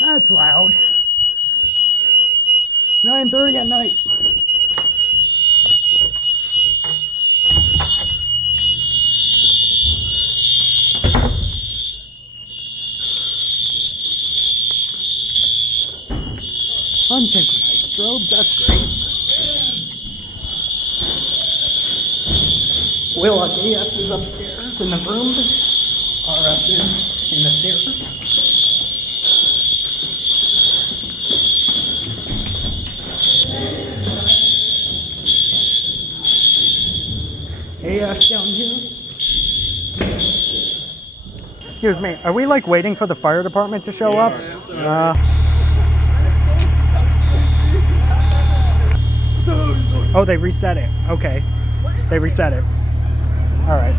That's loud. 9:30 at night. Unsynchronized strobes, that's great. Will AS is upstairs in the rooms. RS is in the stairs. AS down here. Excuse me, are we like waiting for the fire department to show up? Oh, they reset it. Okay. They reset it. All right.